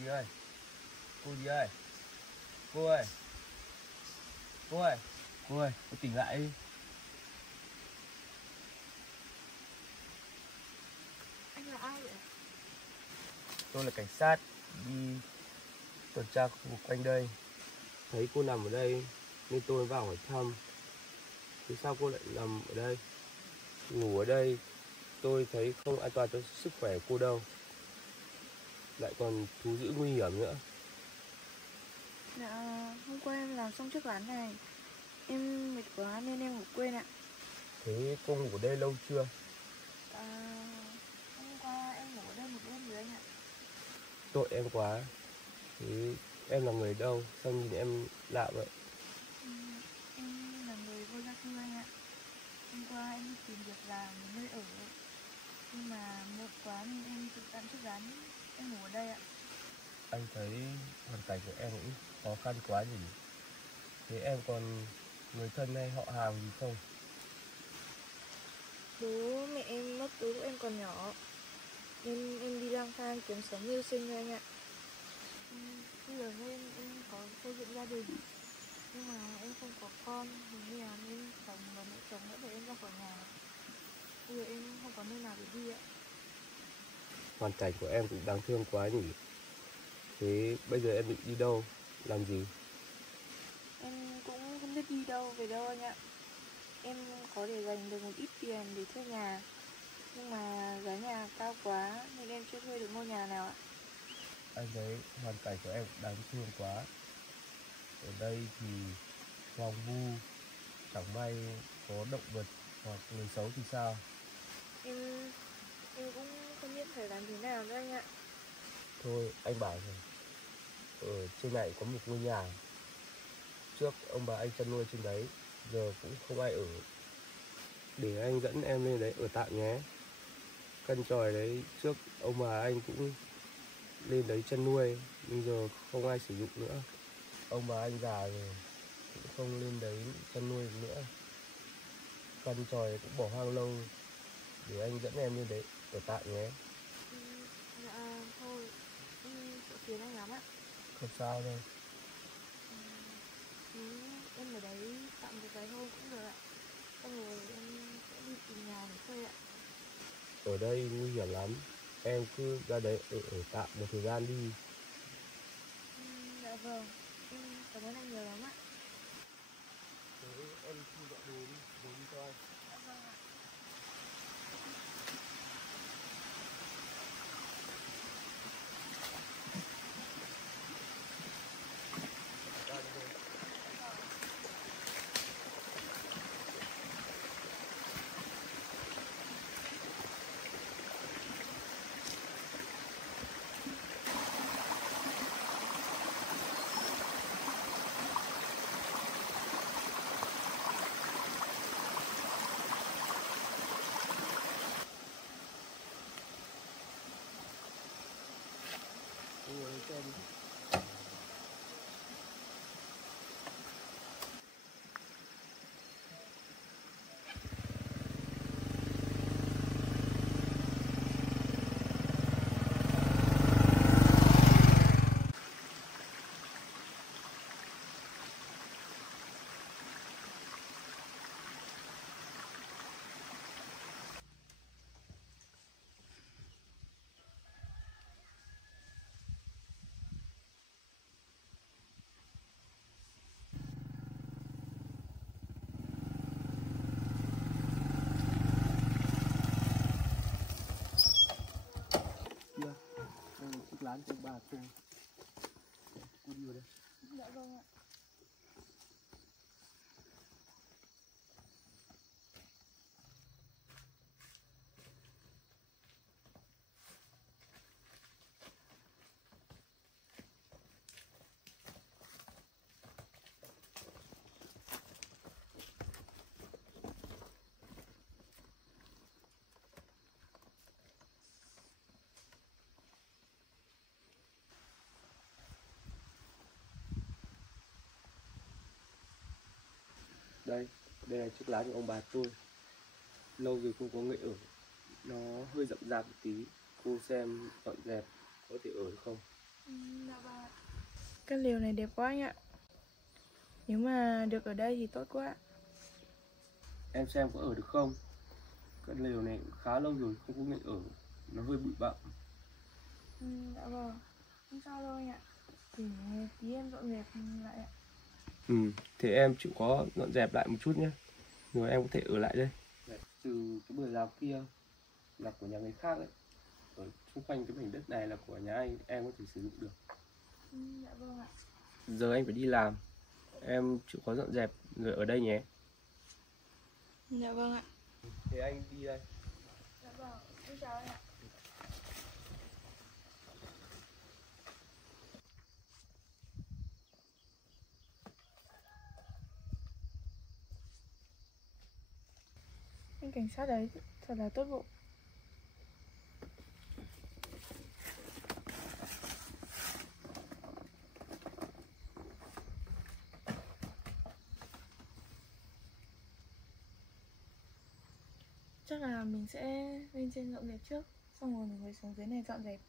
gì ơi? Cô gì ơi? Cô ơi? Cô ơi? Cô ơi, cô tỉnh lại đi. Anh là ai vậy? Tôi là cảnh sát đi tuần tra khu vực quanh đây. Thấy cô nằm ở đây nên tôi vào hỏi thăm. Vì sao cô lại nằm ở đây? Ngủ ở đây tôi thấy không an toàn cho sức khỏe của cô đâu. Lại còn thú dữ nguy hiểm nữa. Dạ, hôm qua em làm xong chiếc lán này. Em mệt quá nên em ngủ quên ạ. Thế cô ngủ ở đây lâu chưa? À, hôm qua em ngủ ở đây một đêm rồi anh ạ. Tội em quá. Thế em là người đâu? Sao nhìn em lạ vậy? Em là người vô gia cư anh ạ. Hôm qua em đi tìm việc làm nơi ở. Nhưng mà mệt quá nên em tự tạm chiếc lán. Em ngủ ở đây ạ. Anh thấy hoàn cảnh của em cũng khó khăn quá nhỉ? Thế em còn người thân hay họ hàng gì không? Bố mẹ em mất từ lúc em còn nhỏ. Nên em đi lang thang kiếm sống mưu sinh thôi anh ạ. Bây giờ nên em có xây dựng gia đình. Nhưng mà em không có con, hình như là nên chồng và mẹ chồng đã đẩy em ra khỏi nhà. Bây giờ em không có nơi nào để đi ạ. Hoàn cảnh của em cũng đáng thương quá nhỉ? Thế bây giờ em định đi đâu? Làm gì? Em cũng không biết đi đâu về đâu anh ạ. Em có để dành được một ít tiền để thuê nhà. Nhưng mà giá nhà cao quá nên em chưa thuê được ngôi nhà nào ạ. Anh thấy hoàn cảnh của em cũng đáng thương quá. Ở đây thì hoang vu, chẳng may có động vật hoặc người xấu thì sao? Em em cũng không biết phải làm thế nào đâu anh ạ. Thôi anh bảo rồi, ở trên này có một ngôi nhà. Trước ông bà anh chăn nuôi trên đấy, giờ cũng không ai ở. Để anh dẫn em lên đấy ở tạm nhé. Căn tròi đấy trước ông bà anh cũng lên đấy chăn nuôi, nhưng giờ không ai sử dụng nữa. Ông bà anh già rồi, cũng không lên đấy chăn nuôi nữa. Căn tròi cũng bỏ hoang lâu. Để anh dẫn em lên đấy ở tạm nhé. Dạ thôi, em sợ phiền anh lắm ạ. Không sao đâu. Thế em ở đấy tạm một vài hôm cũng được ạ. Xong rồi em sẽ đi tìm nhà để thuê ạ. Ở đây nguy hiểm lắm. Em cứ ra đấy ở tạm một thời gian đi. Dạ vâng, em cảm ơn anh nhiều lắm ạ. Thế em xin gọi đồ đi cho anh. Dạ vâng ạ. Ra đi thôi. Ngồi lên xe đi. Kia, đây là chiếc lán cho bà cô đi vào đây. Dạ vâng ạ. Đây là chiếc lán của ông bà tôi. Lâu rồi không có người ở, nó hơi rậm rạp một tí. Cô xem dọn dẹp có thể ở được không? Dạ vâng ạ. Căn lều này đẹp quá anh ạ. Nếu mà được ở đây thì tốt quá. Em xem có ở được không? Căn lều này cũng khá lâu rồi không có người ở, nó hơi bụi bặm. Dạ vâng, không sao đâu anh ạ. Để tí em dọn dẹp lại ạ. Thì em chịu khó dọn dẹp lại một chút nhé, rồi em có thể ở lại đây. Từ cái bờ rào kia là của nhà người khác đấy, ở xung quanh cái mảnh đất này là của nhà anh, em có thể sử dụng được. Dạ vâng ạ. Giờ anh phải đi làm, em chịu khó dọn dẹp rồi ở đây nhé. Dạ vâng ạ. Thế anh đi đây. Dạ vâng, em chào anh ạ. Anh cảnh sát đấy thật là tốt bụng. Chắc là mình sẽ lên trên dọn dẹp trước, xong rồi mình mới xuống dưới này dọn dẹp.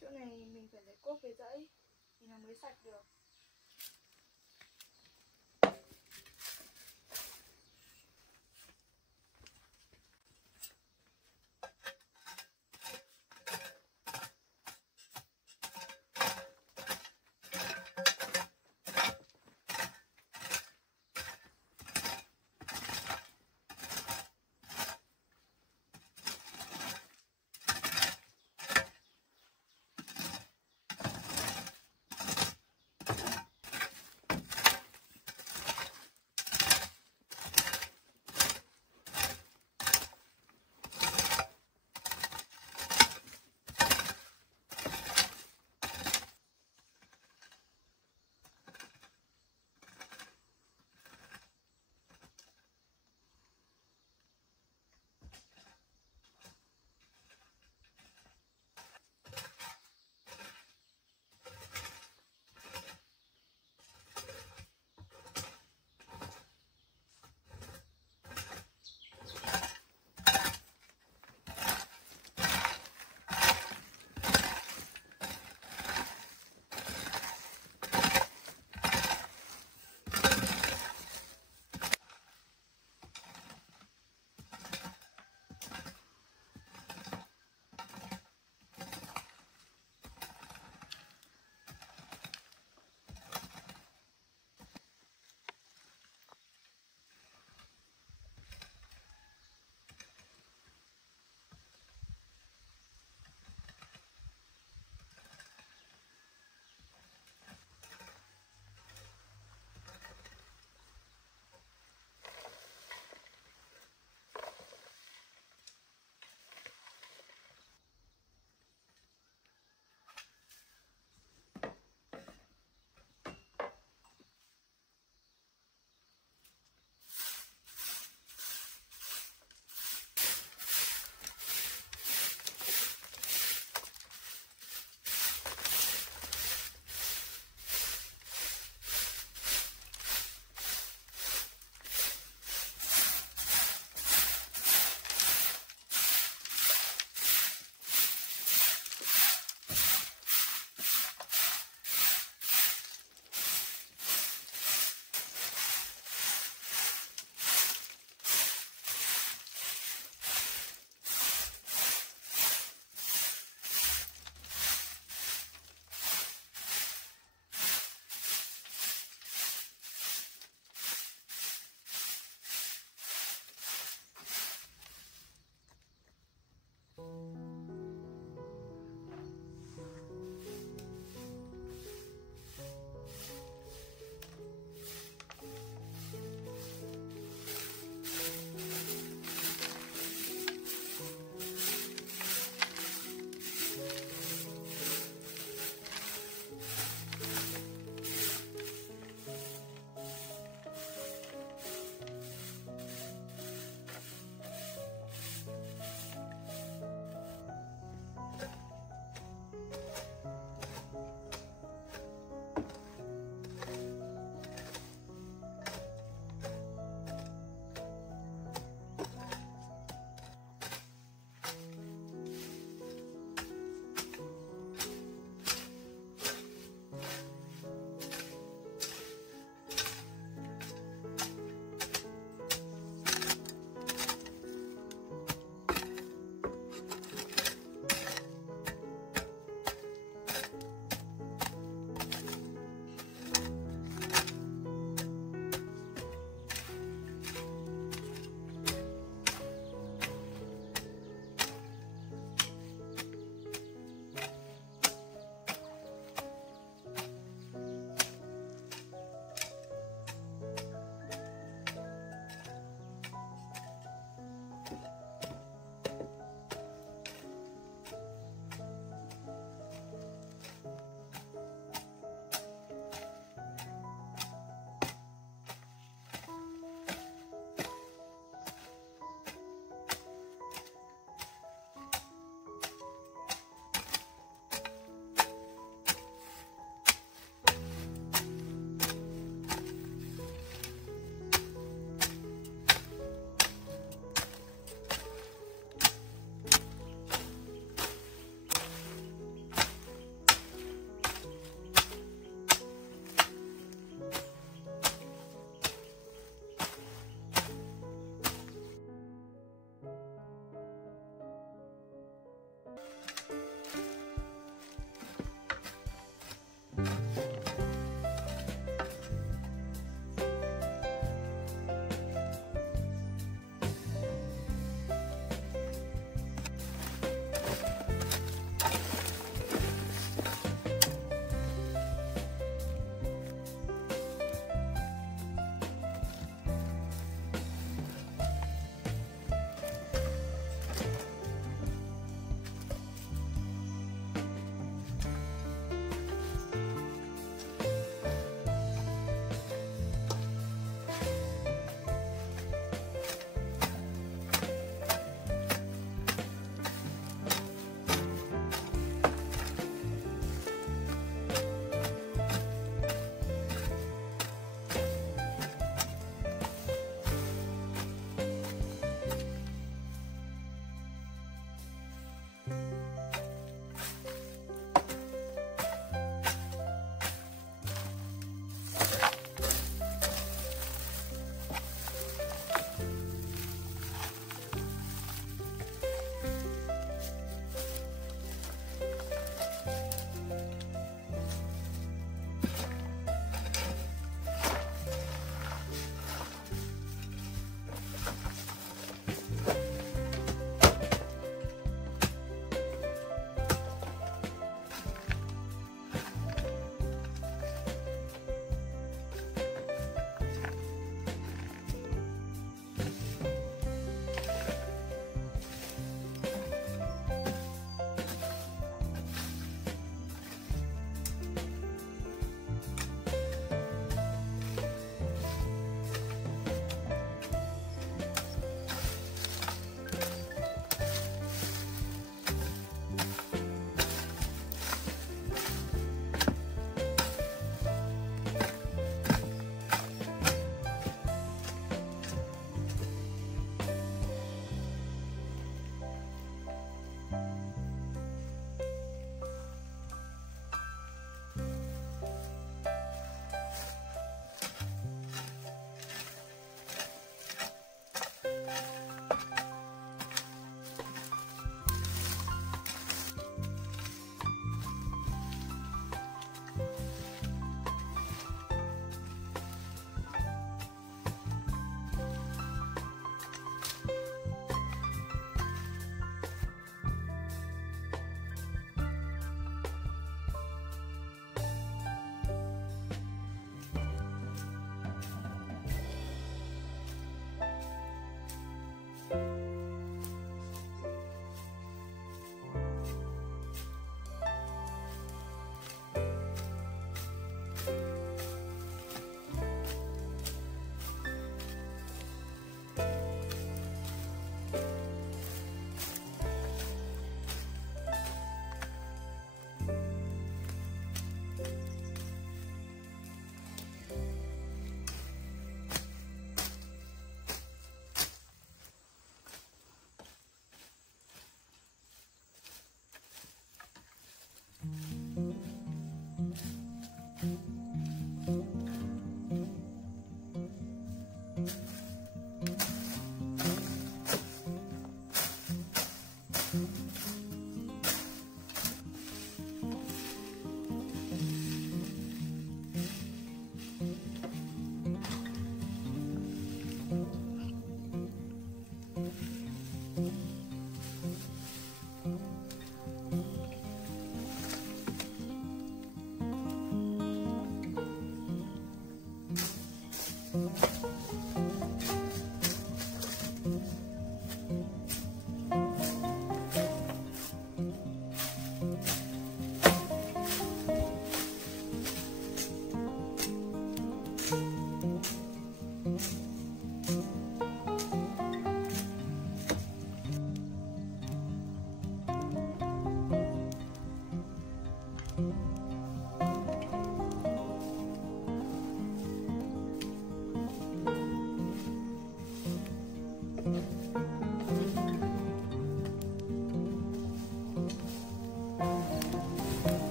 Chỗ này mình phải lấy cuốc về dãy thì nó mới sạch được.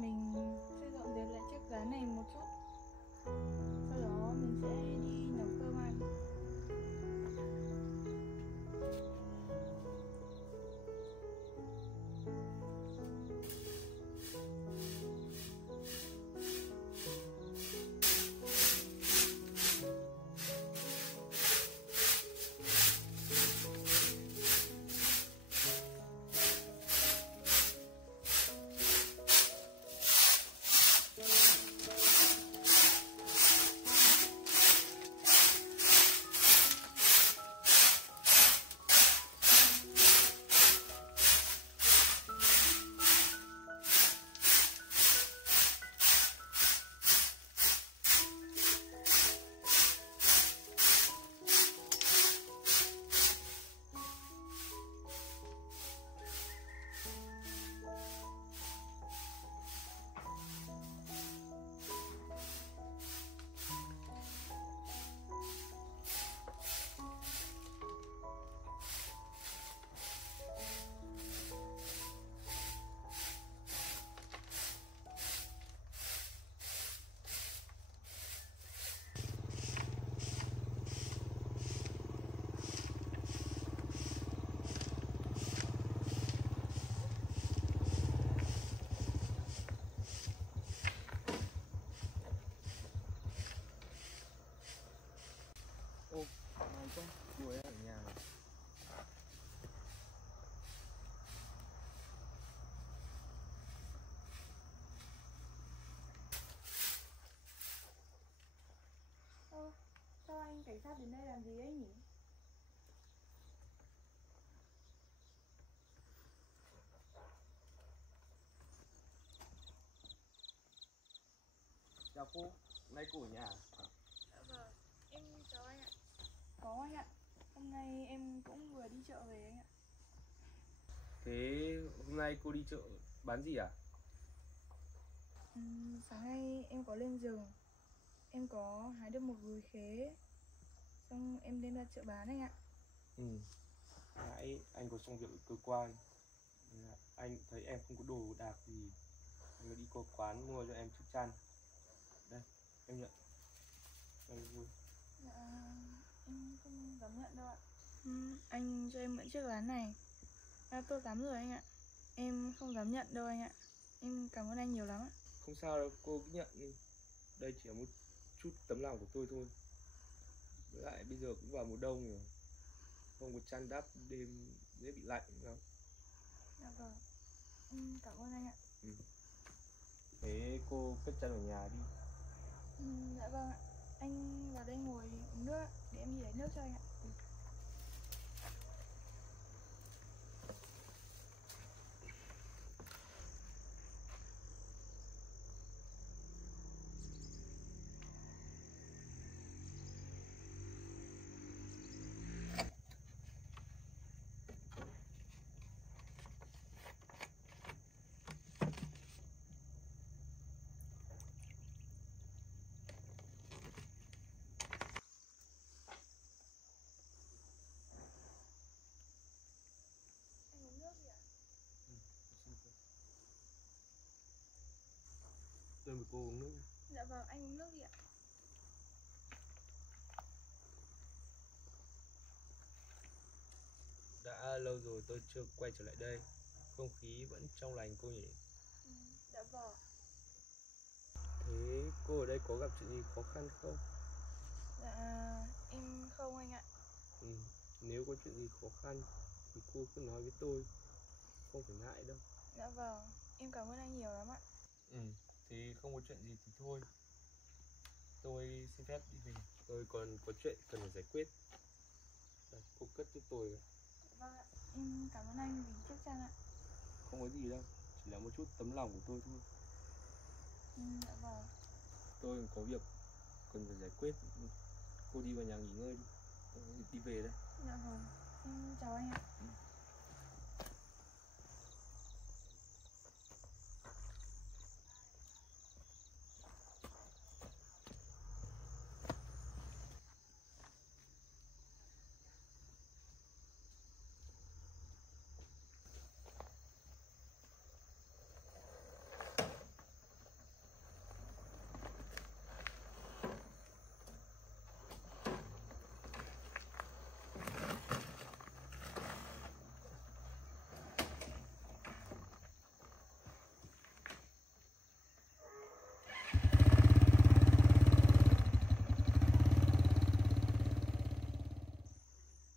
Mình sẽ dọn dẹp lại chiếc ghế này một chút. Sau đó mình sẽ đi nấu cơm ăn. Đuổi ở nhà. Sao anh cảnh sát đến đây làm gì ấy nhỉ? Chào cô, nay cô ở nhà à? Dạ vâng, em chào anh ạ. Có anh ạ, hôm nay chợ về anh ạ. Thế hôm nay cô đi chợ bán gì à? Sáng nay em có lên rừng, em có hái được một gùi khế, xong em đem ra chợ bán anh ạ. Nãy anh có xong việc ở cơ quan, anh thấy em không có đồ đạc gì, anh mới đi qua quán mua cho em chiếc chăn. Đây, em nhận. Em vui. Dạ, em không dám nhận đâu ạ. Anh cho em mượn chiếc ván này đã tốt lắm rồi anh ạ. Em không dám nhận đâu anh ạ. Em cảm ơn anh nhiều lắm ạ. Không sao đâu, cô cứ nhận đi. Đây chỉ là một chút tấm lòng của tôi thôi. Với lại bây giờ cũng vào mùa đông rồi, không có chăn đắp đêm dễ bị lạnh lắm. Dạ vâng, cảm ơn anh ạ. Thế cô cất chăn ở nhà đi. Dạ vâng ạ. Anh vào đây ngồi uống nước ạ, để em đi lấy nước cho anh ạ. Anh uống nước gì ạ? Tôi mời cô uống nước. Dạ vâng, anh uống nước gì ạ? Đã lâu rồi tôi chưa quay trở lại đây, không khí vẫn trong lành cô nhỉ? Dạ vâng. Thế cô ở đây có gặp chuyện gì khó khăn không? Dạ, em không anh ạ. Nếu có chuyện gì khó khăn thì cô cứ nói với tôi, không phải ngại đâu. Dạ vâng, em cảm ơn anh nhiều lắm ạ. Thì không có chuyện gì thì thôi, tôi xin phép đi về. Tôi còn có chuyện cần phải giải quyết. Đây, cô cất giúp tôi. Vâng ạ, em cảm ơn anh vì chiếc chăn ạ. Không có gì đâu, chỉ là một chút tấm lòng của tôi thôi. Dạ vâng. Tôi còn có việc cần phải giải quyết. Cô đi vào nhà nghỉ ngơi đi, tôi đi về đây. Dạ vâng, em chào anh ạ.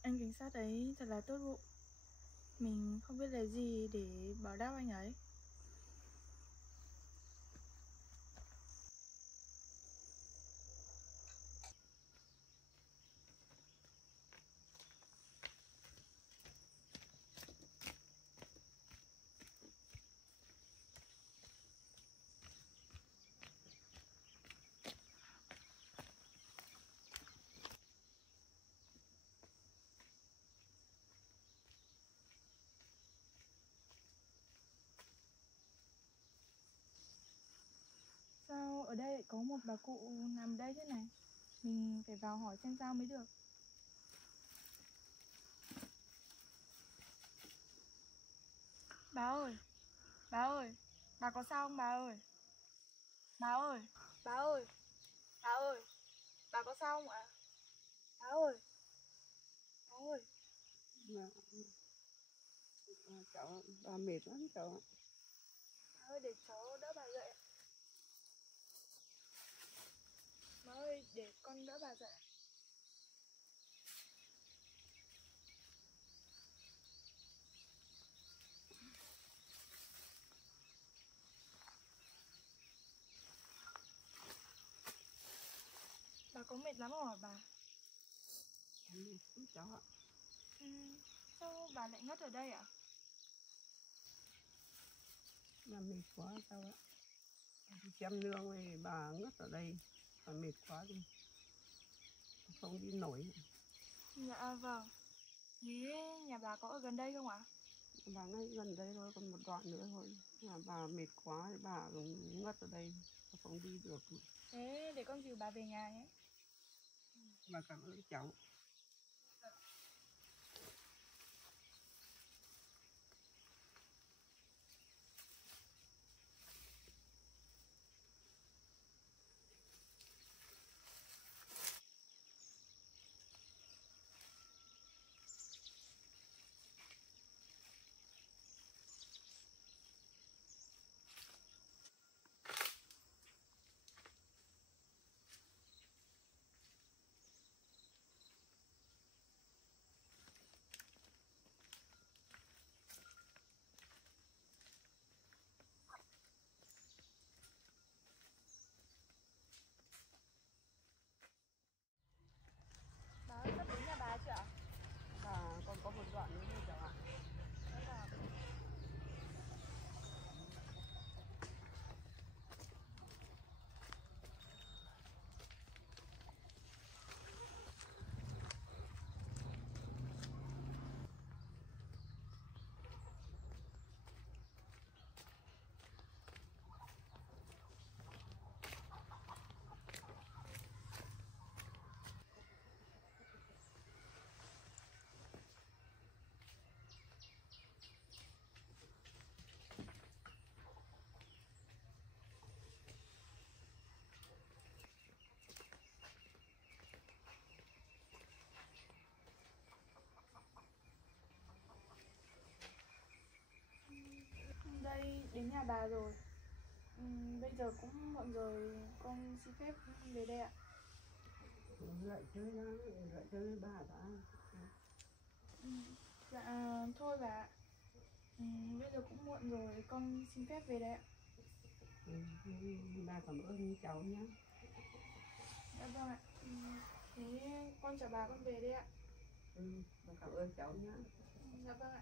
Anh cảnh sát ấy thật là tốt bụng. Mình không biết lấy gì để báo đáp anh ấy. Sao ở đây lại có một bà cụ nằm đây thế này? Mình phải vào hỏi xem sao mới được. Bà ơi, bà ơi, bà có sao không bà ơi? Bà ơi, bà ơi, bà ơi, bà có sao không ạ? Bà ơi, bà ơi. Cháu bà mệt lắm cháu ạ. Bà ơi, để cháu đỡ bà dậy. Bà ơi, để con đỡ bà dậy. Bà có mệt lắm không hả bà? Mệt lắm cháu ạ. Sao bà lại ngất ở đây ạ? Bà mệt quá cháu ạ. Đi xem nương thì bà ngất ở đây. Bà mệt quá đi, không đi nổi. Dạ vâng. Thế nhà bà có ở gần đây không ạ? Bà ngay gần đây thôi, còn một đoạn nữa thôi. Mà bà mệt quá thì bà ngất ở đây, bà không đi được. Thế để con dìu bà về nhà nhé. Bà cảm ơn cháu. Bà ơi, sắp đến nhà bà chưa ạ? Bà còn có một đoạn nữa thôi cháu ạ. Đây, đến nhà bà rồi. Bây giờ cũng muộn rồi, con xin phép về đây ạ. Lại chơi ra, lại chơi với bà đã. Dạ, thôi bà ạ. Bây giờ cũng muộn rồi, con xin phép về đây ạ. Bà cảm ơn cháu nhé. Dạ vâng ạ. Thế con chào bà, con về đây ạ. Bà cảm ơn cháu nhé. Dạ vâng ạ.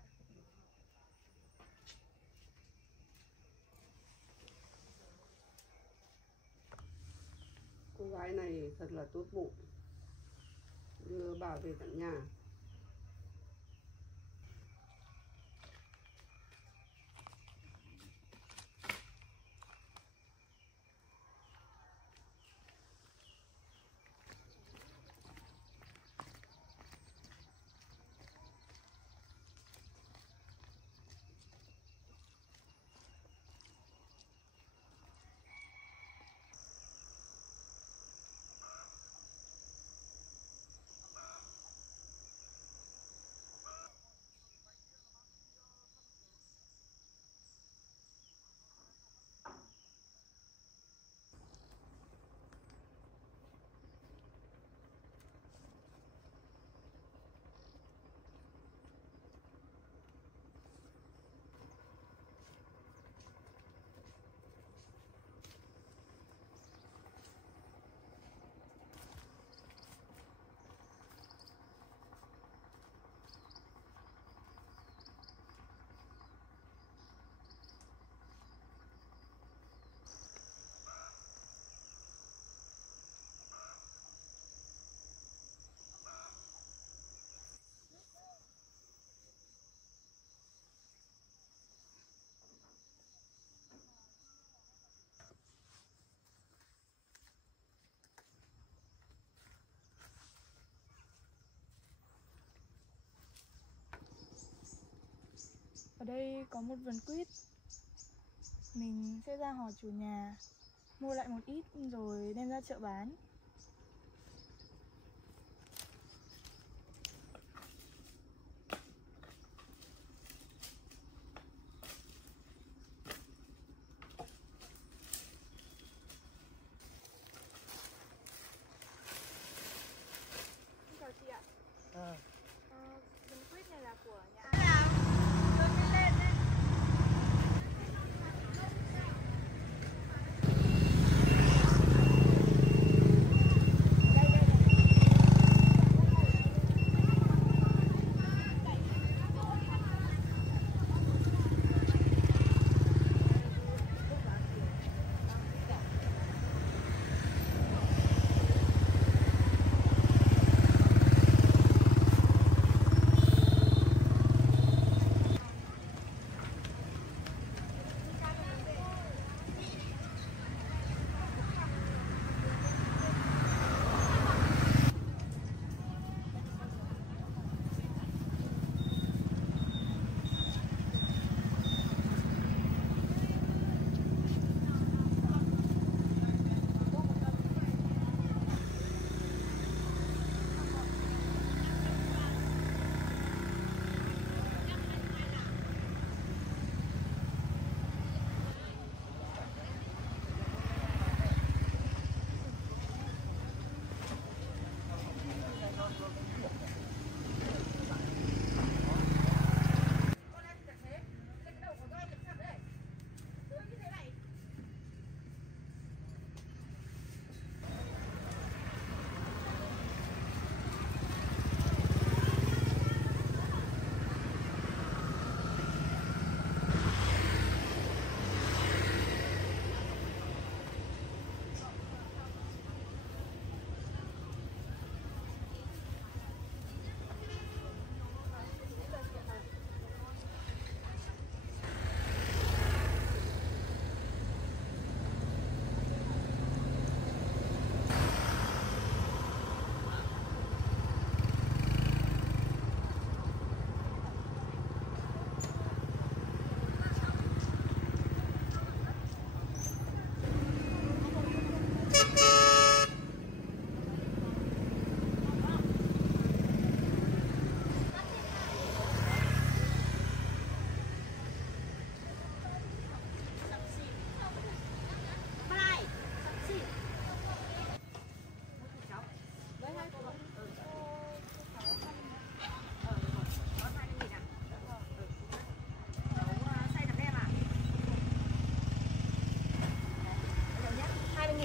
Cô gái này thật là tốt bụng, đưa bà về tận nhà. Ở đây có một vườn quýt. Mình sẽ ra hỏi chủ nhà, mua lại một ít rồi đem ra chợ bán. Chào chị ạ. Vườn quýt này là của nhà ai?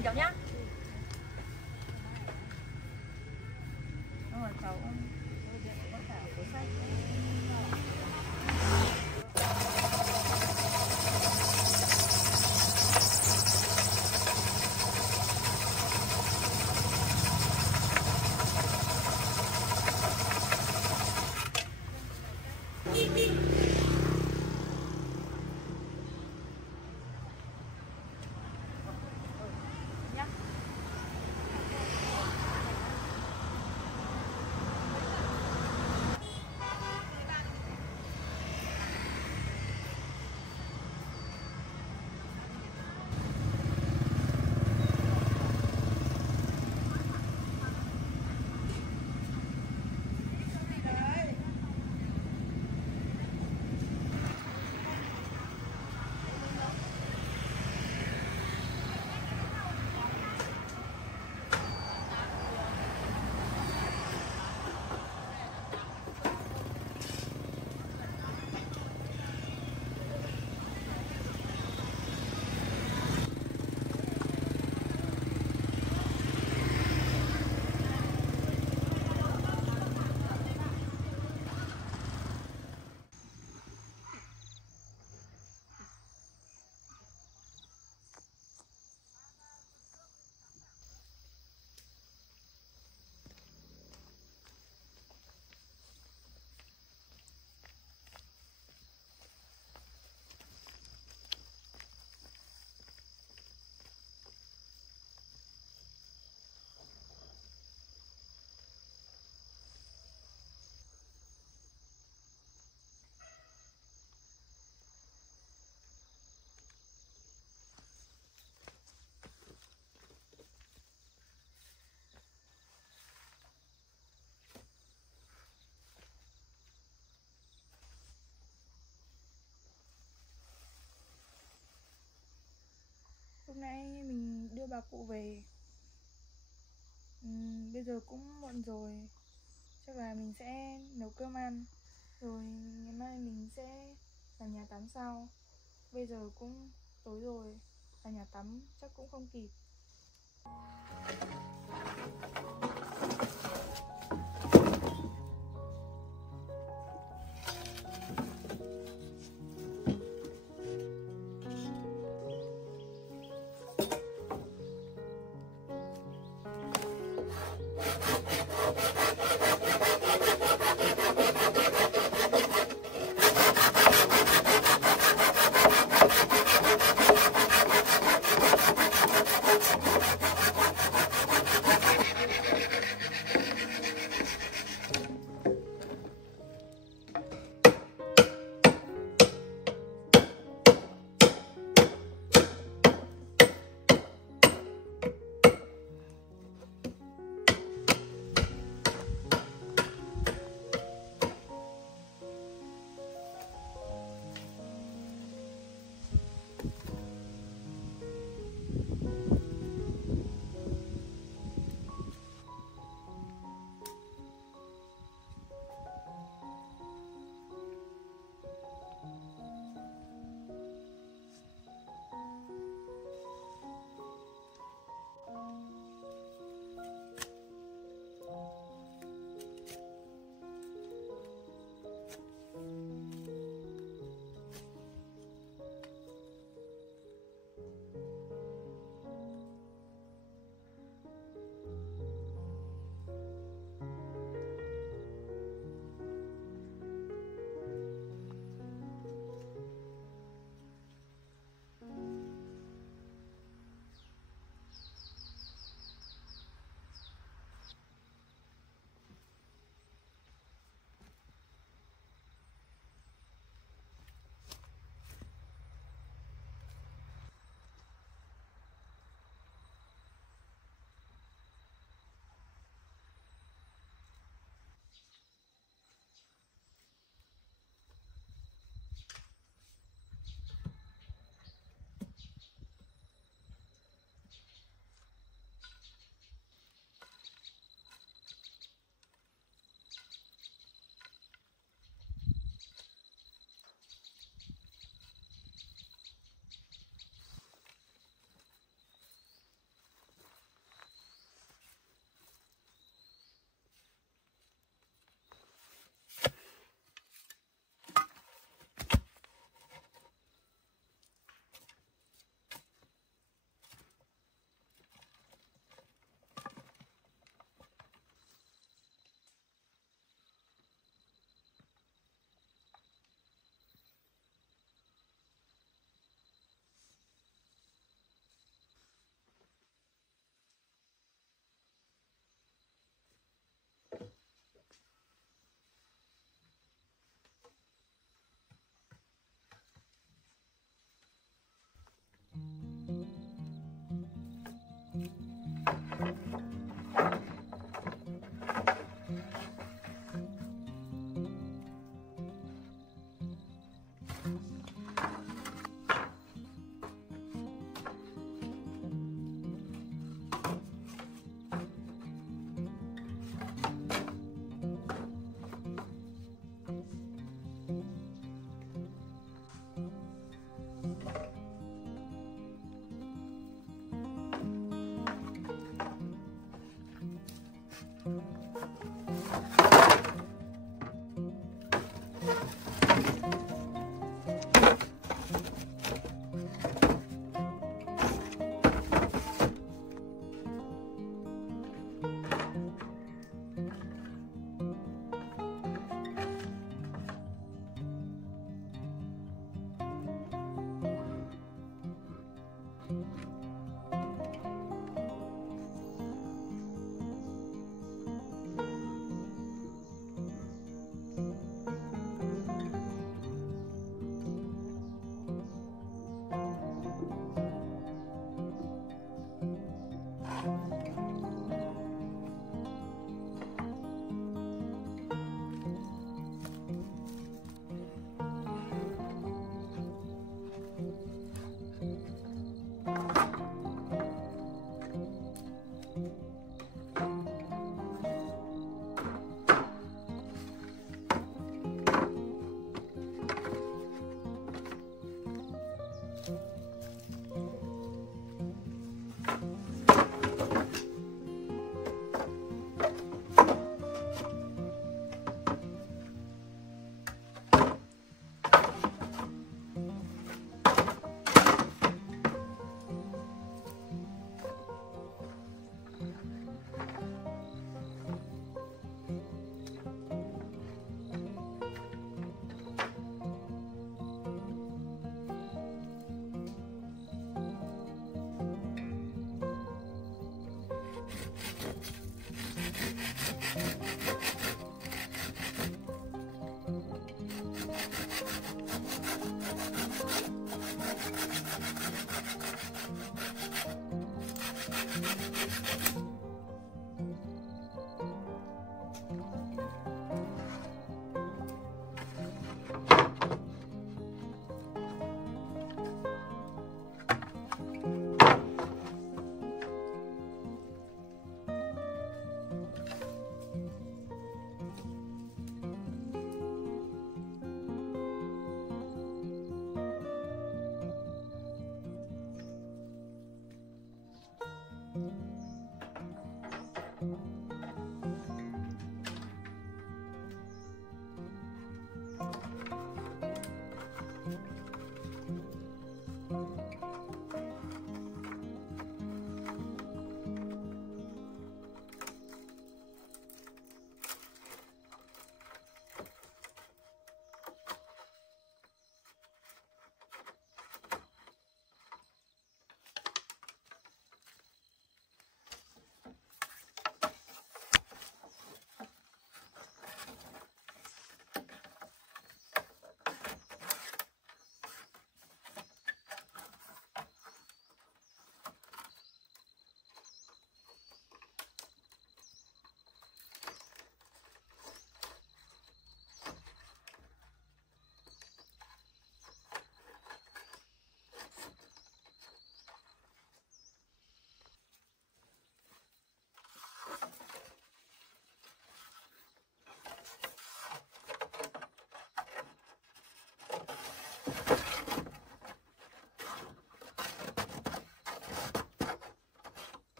ơn cháu nhá. Rồi cháu có cả cuốn sách. Lúc nãy mình đưa bà cụ về. Bây giờ cũng muộn rồi, chắc là mình sẽ nấu cơm ăn, rồi ngày mai mình sẽ vào nhà tắm sau. Bây giờ cũng tối rồi, vào nhà tắm chắc cũng không kịp.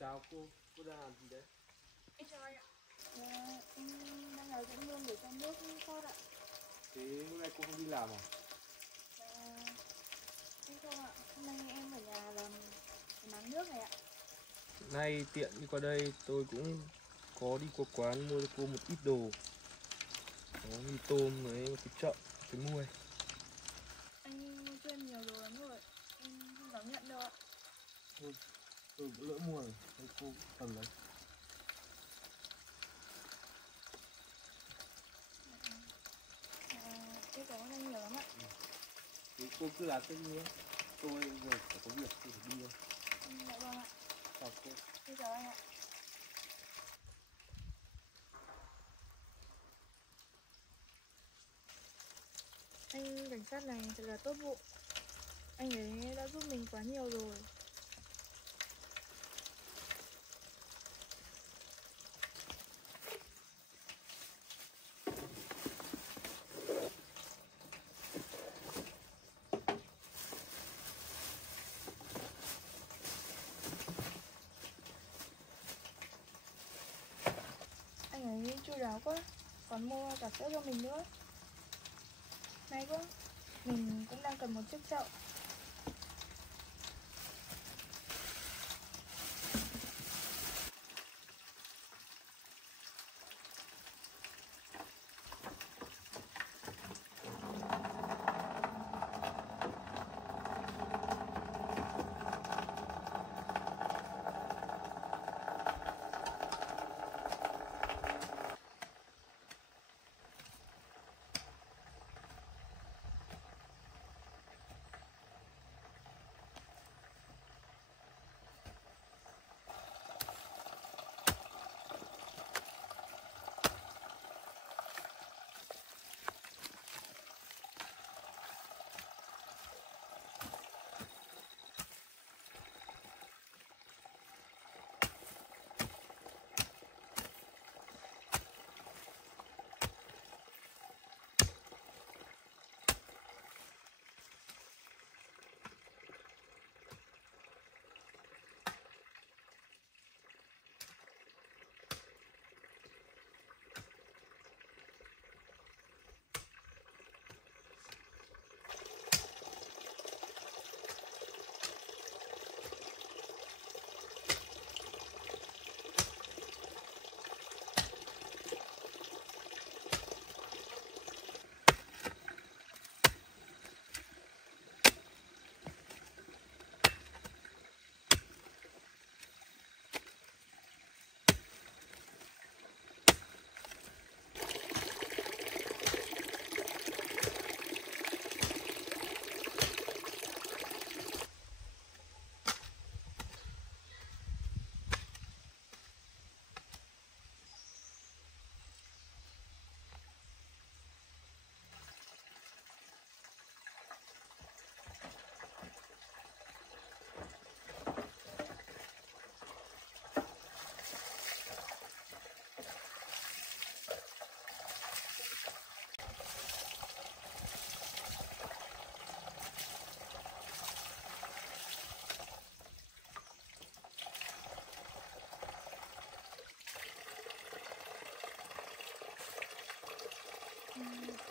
Chào cô đang làm gì đấy? Em chào anh ạ. em luôn để cho nước sốt ạ. Thế hôm nay cô không đi làm à? Em không ạ, hôm nay em ở nhà làm máng nước này ạ. Nay tiện đi qua đây tôi cũng có đi qua quán mua cho cô một ít đồ. Có mì tôm với một cái chợ, cái muôi. Anh mua cho em nhiều đồ lắm rồi, em không dám nhận đâu ạ. Lỡ mua rồi, đây cô cầm lấy. Em cảm ơn anh nhiều lắm ạ. Thế cô cứ làm cái gì ấy. Tôi giờ phải có việc, tôi phải đi rồi. Dạ vâng ạ. Chào cô. Xin chào anh ạ. Anh cảnh sát này thật là tốt bụng. Anh ấy đã giúp mình quá nhiều rồi. Anh ấy chu đáo quá, còn mua cả sữa cho mình nữa. May quá, mình cũng đang cần một chiếc chậu.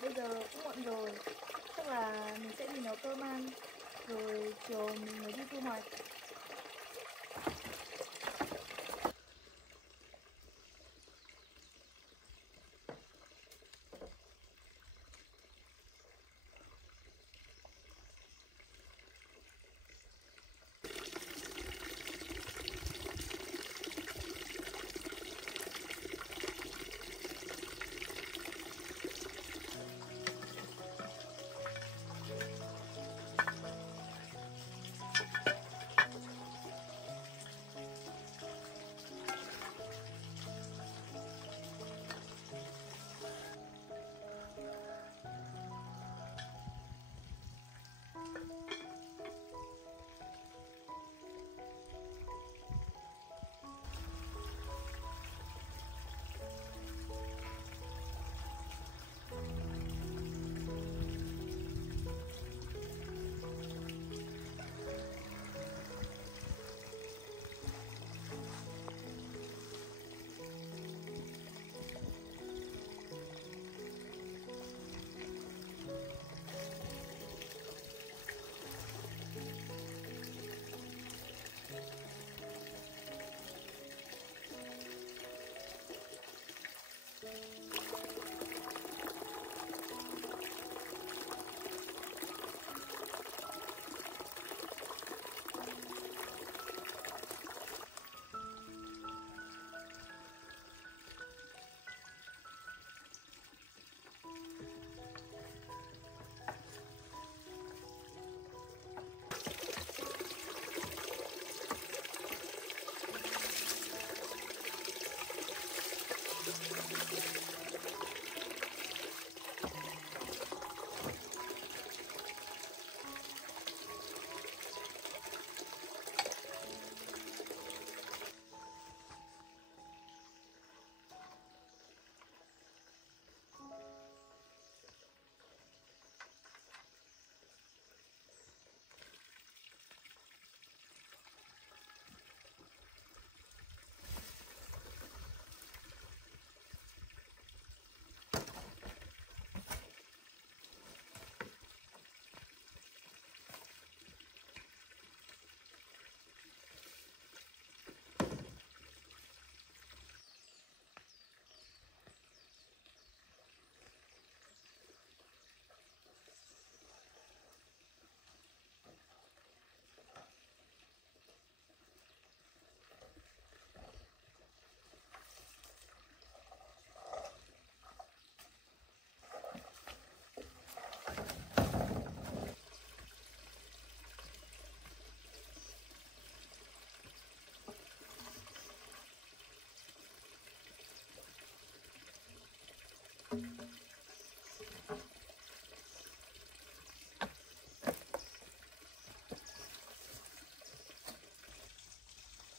Bây giờ cũng muộn rồi, chắc là mình sẽ đi nấu cơm ăn, rồi chiều mình mới đi thu hoạch.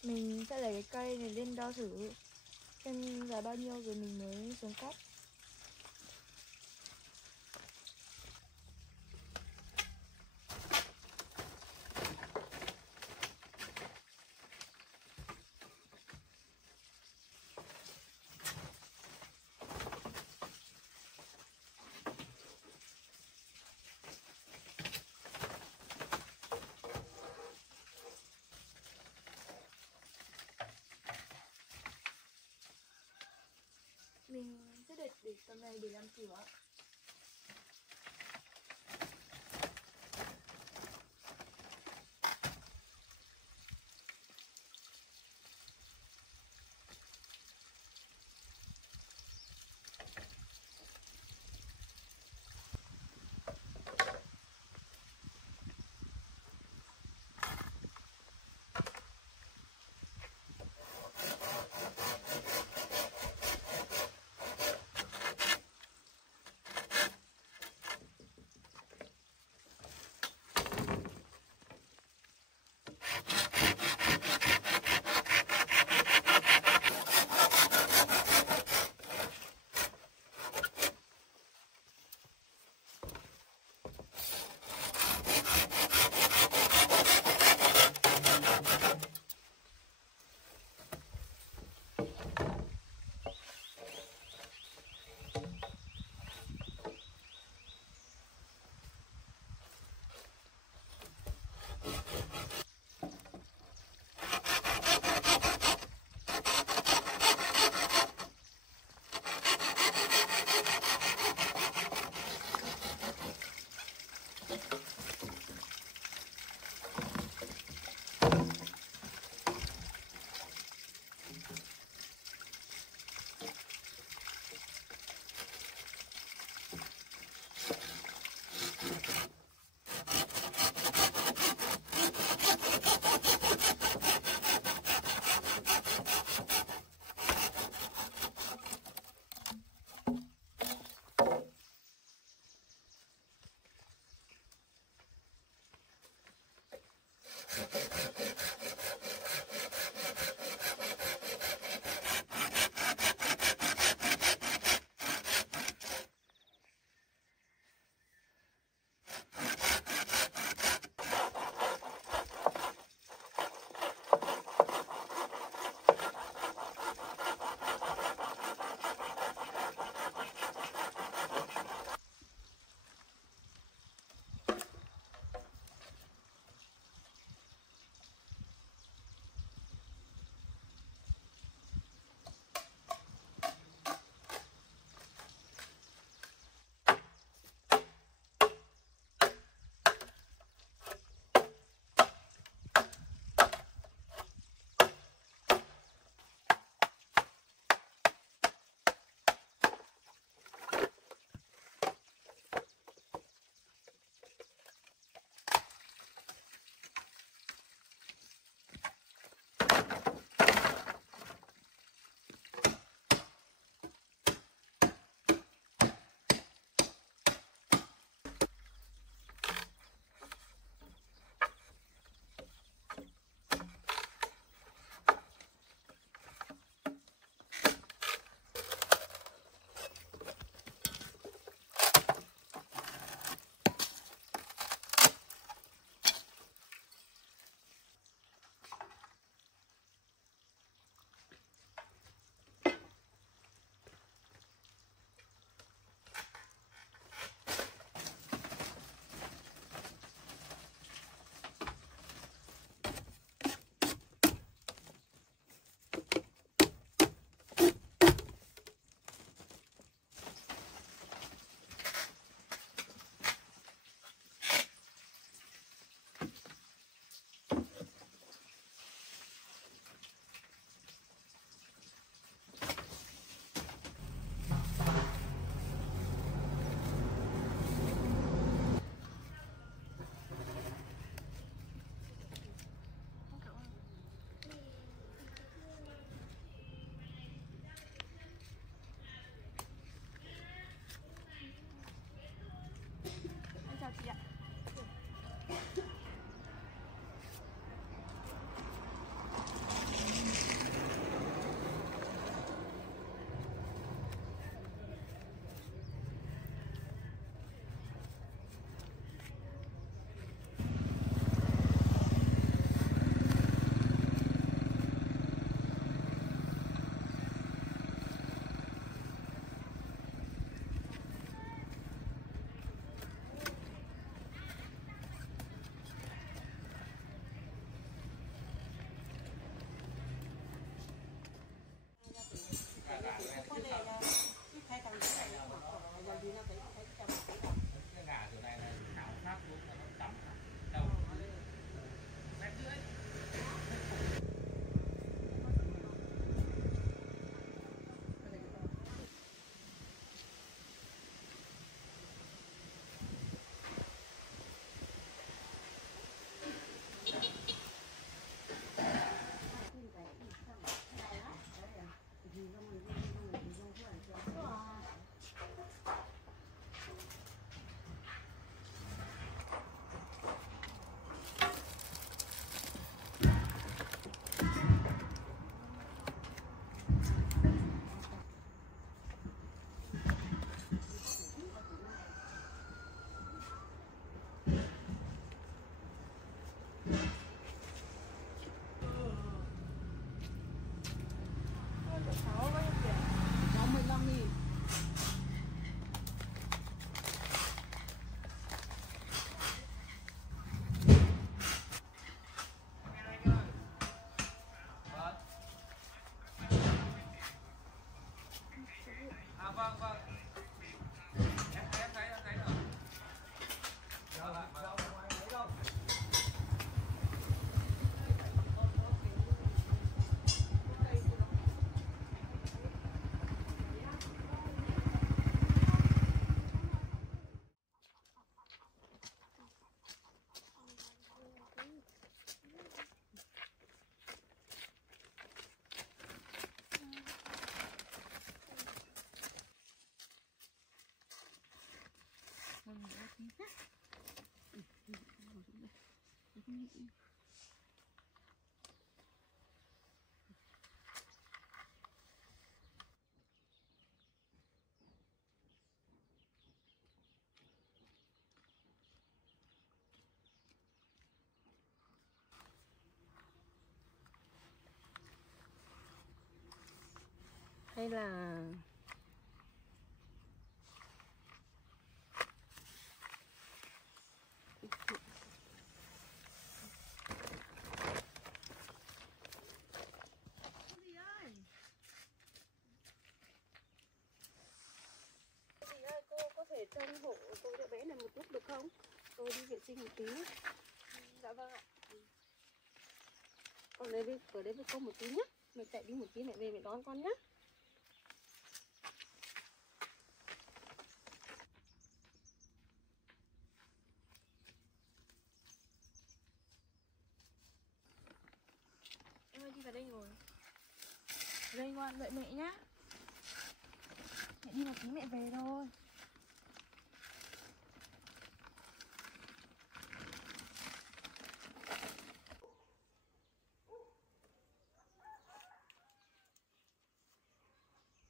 Mình sẽ lấy cái cây này lên đo thử xem là bao nhiêu rồi mình mới xuống cắt. Mình sẽ để tầm này để làm cửa. vâng vâng. Em thấy rồi. Dạ vâng. Hay là cô có thể trông hộ cô đứa bé này một lúc được không? Tôi đi vệ sinh một tí. Dạ vâng ạ. Con ở đây với cô một tí nhé. Mẹ chạy đi một tí mẹ về mẹ đón con nhé. Em ơi đi vào đây ngồi. Đây ngoan đợi mẹ nhá. Mẹ đi một tí mẹ về thôi.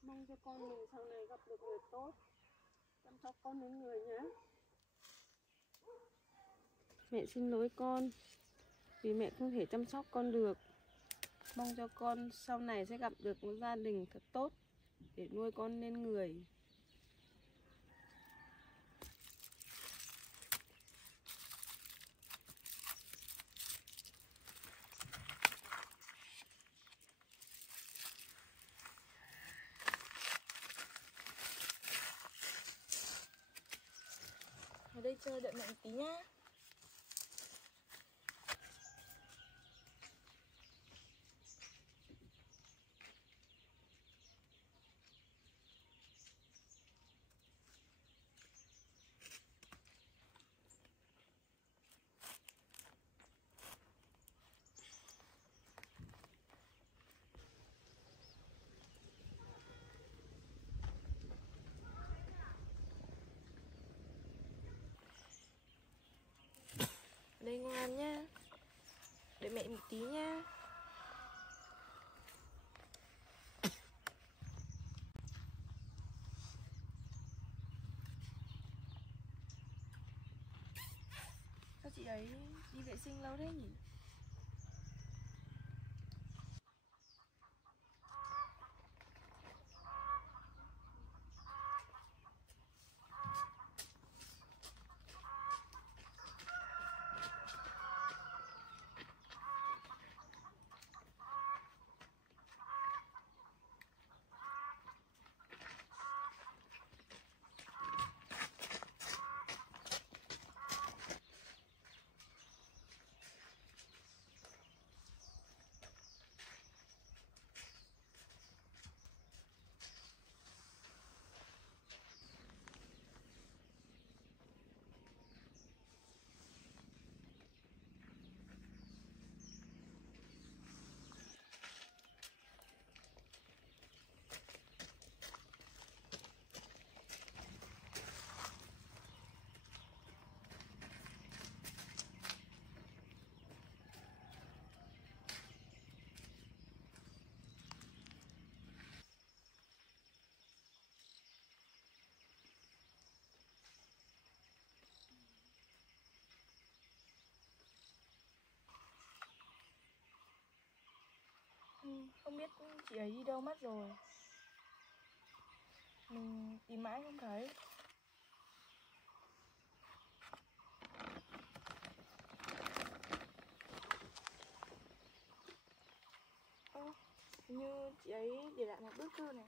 Mong cho con mình sau này gặp được người tốt, chăm sóc con đến người nhé. Mẹ xin lỗi con vì mẹ không thể chăm sóc con được. Mong cho con sau này sẽ gặp được một gia đình thật tốt để nuôi con nên người. Ở đây chơi đợi mẹ một tí nhá. Ở đây ngoan nhá. Đợi mẹ một tí nhá. Sao chị ấy đi vệ sinh lâu thế nhỉ? Không biết chị ấy đi đâu mất rồi. Mình tìm mãi không thấy. Hình như chị ấy để lại một bức thư này.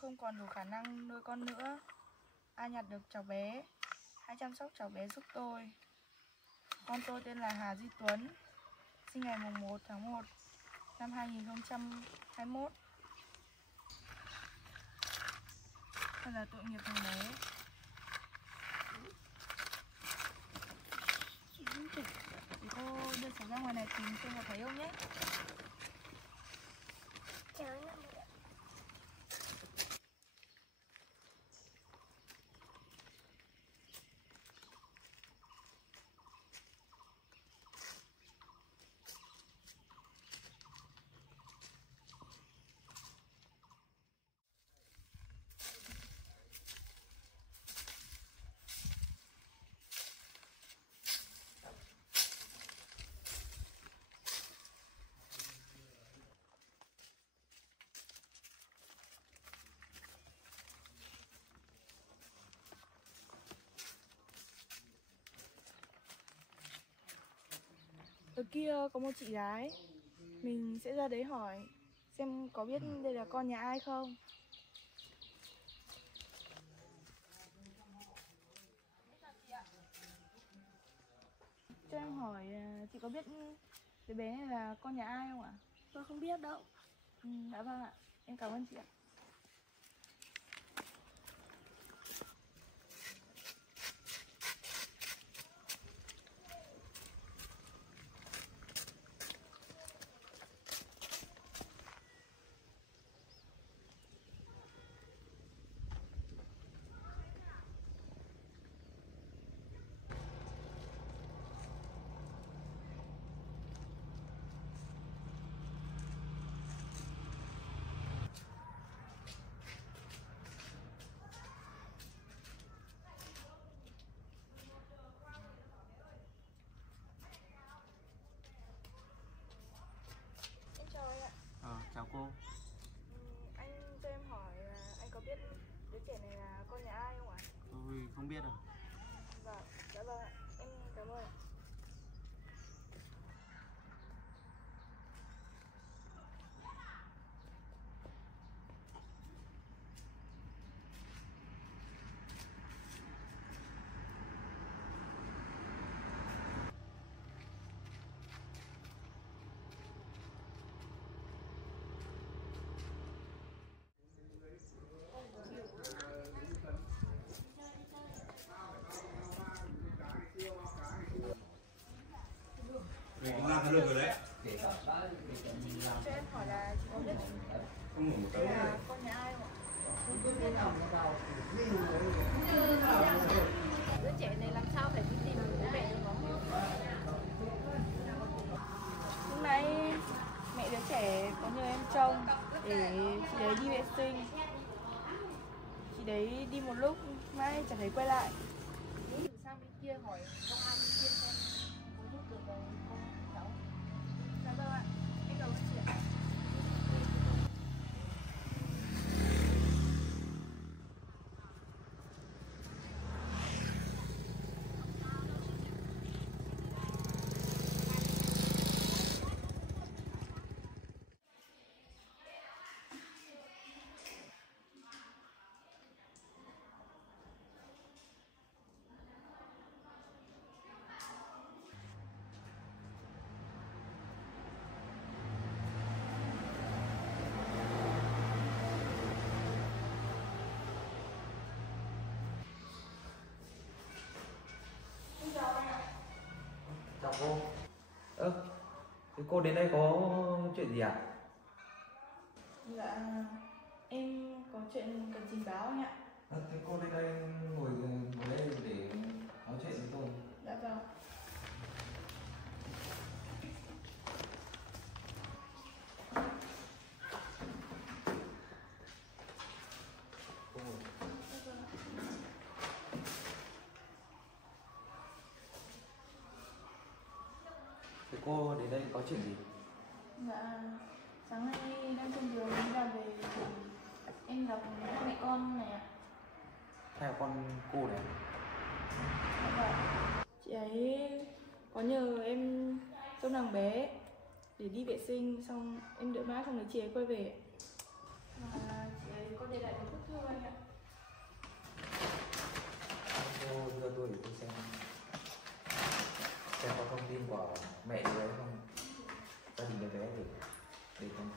tôi không còn đủ khả năng nuôi con nữa. Ai nhặt được cháu bé, hãy chăm sóc cháu bé giúp tôi. Con tôi tên là Hà Duy Tuấn, sinh ngày 1 tháng 1 năm 2021. Thật là tội nghiệp thằng bé. Thì cô đưa cháu ra ngoài này tìm xem có thấy không nhé. Ở kia có một chị gái, mình sẽ ra đấy hỏi xem có biết đây là con nhà ai không. Cho em hỏi, chị có biết đứa bé này là con nhà ai không ạ? Tôi không biết đâu. Dạ vâng ạ, em cảm ơn chị ạ. Em chào anh ạ. Chào cô. Anh cho em hỏi là anh có biết đứa trẻ này là con nhà ai không ạ? Tôi không biết đâu. Vâng, dạ vâng ạ, em cảm ơn ạ. Mình cũng làm được rồi đấy. Cho em hỏi là chị có biết Không ngủ một đây là con nhà ai không ạ? Đứa trẻ này làm sao phải đi tìm bố mẹ được nó? Lúc nãy mẹ đứa trẻ có nhờ em trông để chị đấy đi vệ sinh. Chị đấy đi một lúc mãi chẳng thấy quay lại. Thử sang bên kia hỏi công an bên kia xem có giúp được con cháu. Dạ vâng ạ, em cảm ơn chị ạ. Chào cô. Thế cô đến đây có chuyện gì à? Dạ, em có chuyện cần trình báo anh ạ. Thế cô đến đây ngồi đây để nói chuyện với tôi. Dạ vâng. Cô ngồi. Thế cô đến đây có chuyện gì? Dạ, sáng nay đang trên đường đi ra về thì em gặp hai mẹ con này ạ. Hai con cô này. Dạ vâng. Chị ấy có nhờ em trông thằng bé để đi vệ sinh, xong em đợi mãi không thấy chị ấy quay về. Và chị ấy có để lại một của mẹ đứa bé không, gia đình đứa bé để con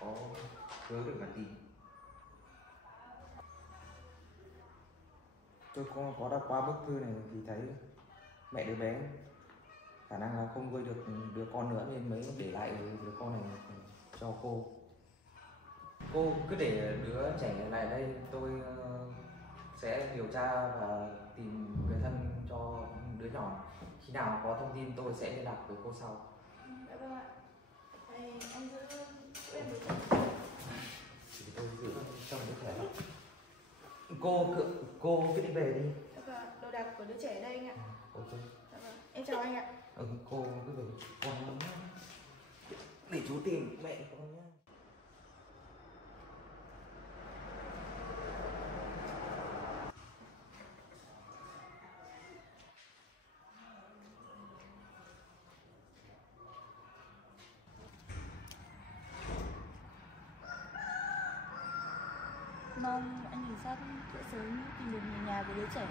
có hướng được mà tìm. Tôi có đọc qua bức thư này thì thấy mẹ đứa bé khả năng là không nuôi được đứa con nữa nên mới để lại đứa con này cho cô. Cô cứ để đứa trẻ này đây, tôi sẽ điều tra và tìm người thân cho đứa nhỏ. Khi nào có thông tin tôi sẽ liên lạc với cô sau. Dạ vâng ạ. Đây, anh giữ em với Thì tôi giữ trong đứa trẻ. Cô cứ đi về đi. dạ vâng, đồ đạc của đứa trẻ đây anh ạ. Ok. Dạ vâng, em chào anh ạ. Cô cứ về. Con để chú tìm mẹ con nhá. Mong anh cảnh sát sẽ sớm tìm được người nhà của đứa trẻ.